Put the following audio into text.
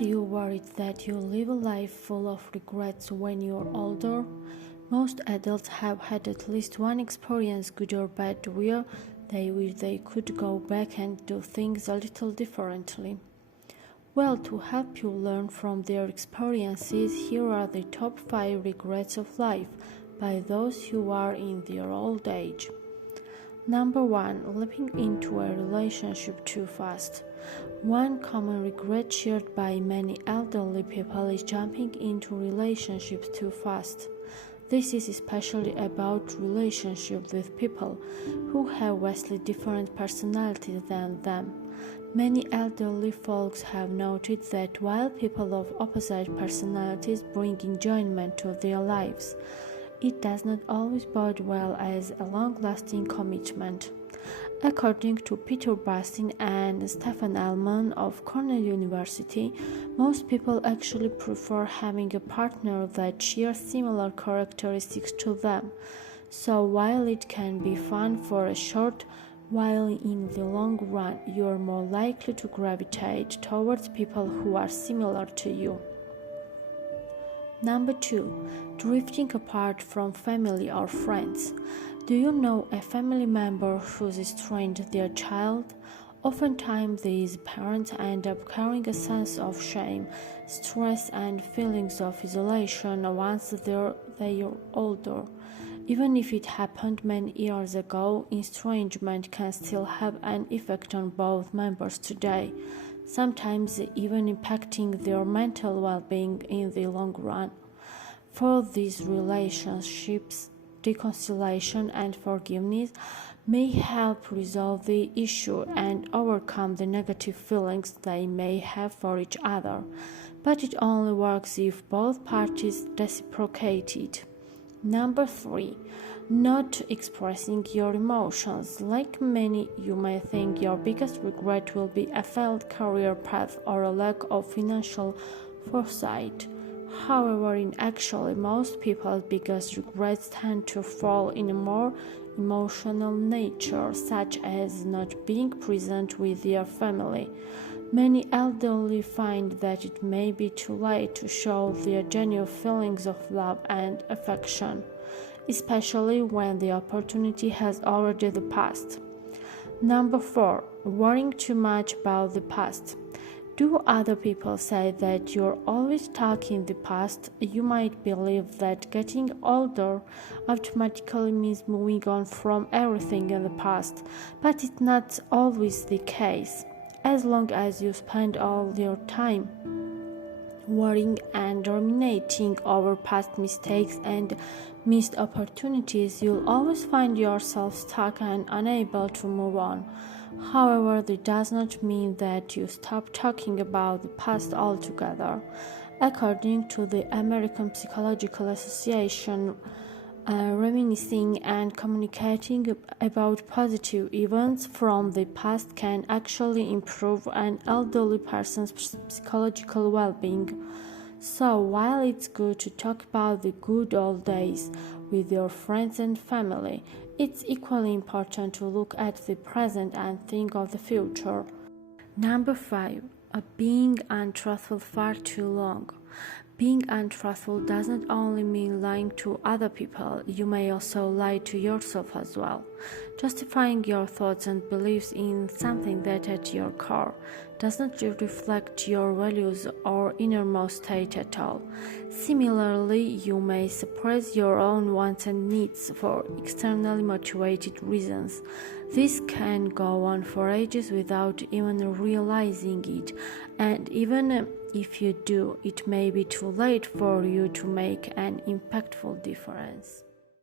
you worried that you'll live a life full of regrets when you're older? Most adults have had at least one experience, good or bad, where they wish they could go back and do things a little differently. Well, to help you learn from their experiences, here are the top 5 regrets of life by those who are in their old age. Number 1. Leaping into a relationship too fast. One common regret shared by many elderly people is jumping into relationships too fast. This is especially about relationships with people who have vastly different personalities than them. Many elderly folks have noted that while people of opposite personalities bring enjoyment to their lives, it does not always bode well as a long-lasting commitment. According to Peter Bastin and Stefan Ellman of Cornell University, most people actually prefer having a partner that shares similar characteristics to them. So while it can be fun for a short while, in the long run, you are more likely to gravitate towards people who are similar to you. Number 2. Drifting apart from family or friends. Do you know a family member who's estranged their child? Oftentimes, these parents end up carrying a sense of shame, stress, and feelings of isolation once they are older. Even if it happened many years ago, estrangement can still have an effect on both members today, sometimes even impacting their mental well-being in the long run. For these relationships, reconciliation and forgiveness may help resolve the issue and overcome the negative feelings they may have for each other, but it only works if both parties reciprocate it. Number 3. Not expressing your emotions. Like many, you may think your biggest regret will be a failed career path or a lack of financial foresight. However, in actuality, most people's biggest regrets tend to fall in a more emotional nature, such as not being present with their family. Many elderly find that it may be too late to show their genuine feelings of love and affection, especially when the opportunity has already passed. Number 4. Worrying too much about the past. Do other people say that you're always stuck in the past? You might believe that getting older automatically means moving on from everything in the past, but it's not always the case. As long as you spend all your time worrying and ruminating over past mistakes and missed opportunities, you'll always find yourself stuck and unable to move on. However, this does not mean that you stop talking about the past altogether. According to the American Psychological Association, reminiscing and communicating about positive events from the past can actually improve an elderly person's psychological well-being. So, while it's good to talk about the good old days with your friends and family, it's equally important to look at the present and think of the future. Number 5. Being untruthful far too long. Being untruthful does not only mean lying to other people, you may also lie to yourself as well, justifying your thoughts and beliefs in something that at your core does not reflect your values or innermost state at all. Similarly, you may suppress your own wants and needs for externally motivated reasons. This can go on for ages without even realizing it, and even if you do, it may be too late for you to make an impactful difference.